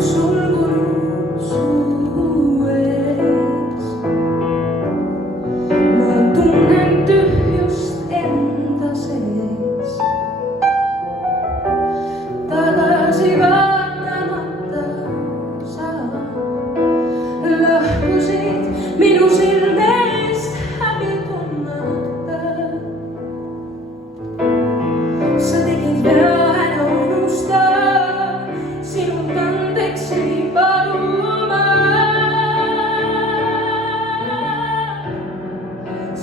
sulgunud suu ees. Ma tunnen tühjust enda sees, tagasi vaatamata sa lahkusid minu silme eest häbi tundmata. Sa tegid vea, ära unusta, sinult andeks ei palu ma.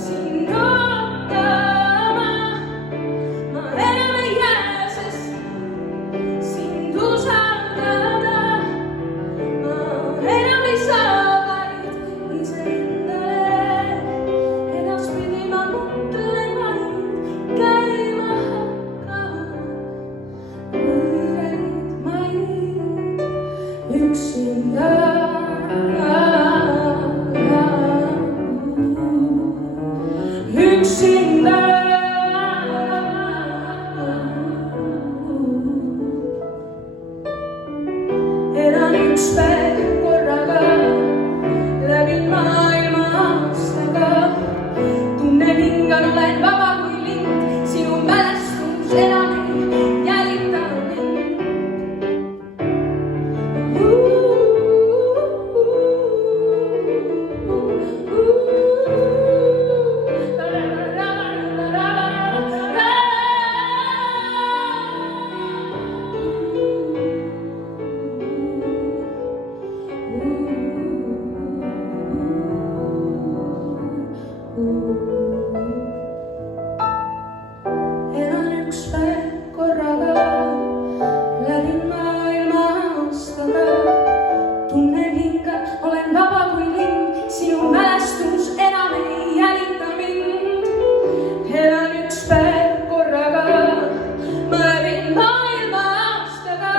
Sind ootama ma enam ei jää, sest sind usaldada ma enam ei saa, vaid iseendale. Edaspidi ma mõtlen vaid käima võõraid maid üksinda. Üksinda elan üks päev korraga, läbin maailma aastaga. Tunnen hingan, olen vaba kui lind, sinu mälestus enam ei jälita mind. Elan üks päev korraga, läbin maailma aastaga. Tunnen hingan, olen vaba kui lind, sinu mälestus enam ei jälita mind. Elan üks päev korraga, ma läbin maailma aastaga.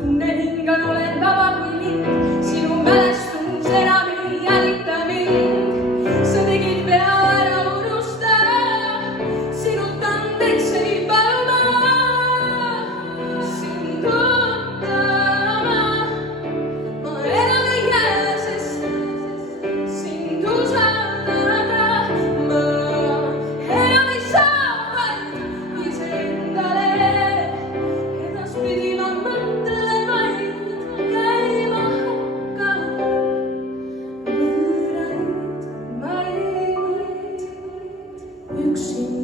Tunnen hingan, olen vaba kui lind, sinu mälestus enam ei jälita mind. Sa tegid vea, ära unusta, sinult andeks ei palu ma. Sind ootama ma enam ei jää, sest sind usaldada ma enam ei saa, vaid iseendale. Edaspidi ma mõtlen vaid käima võõraid maid üksinda.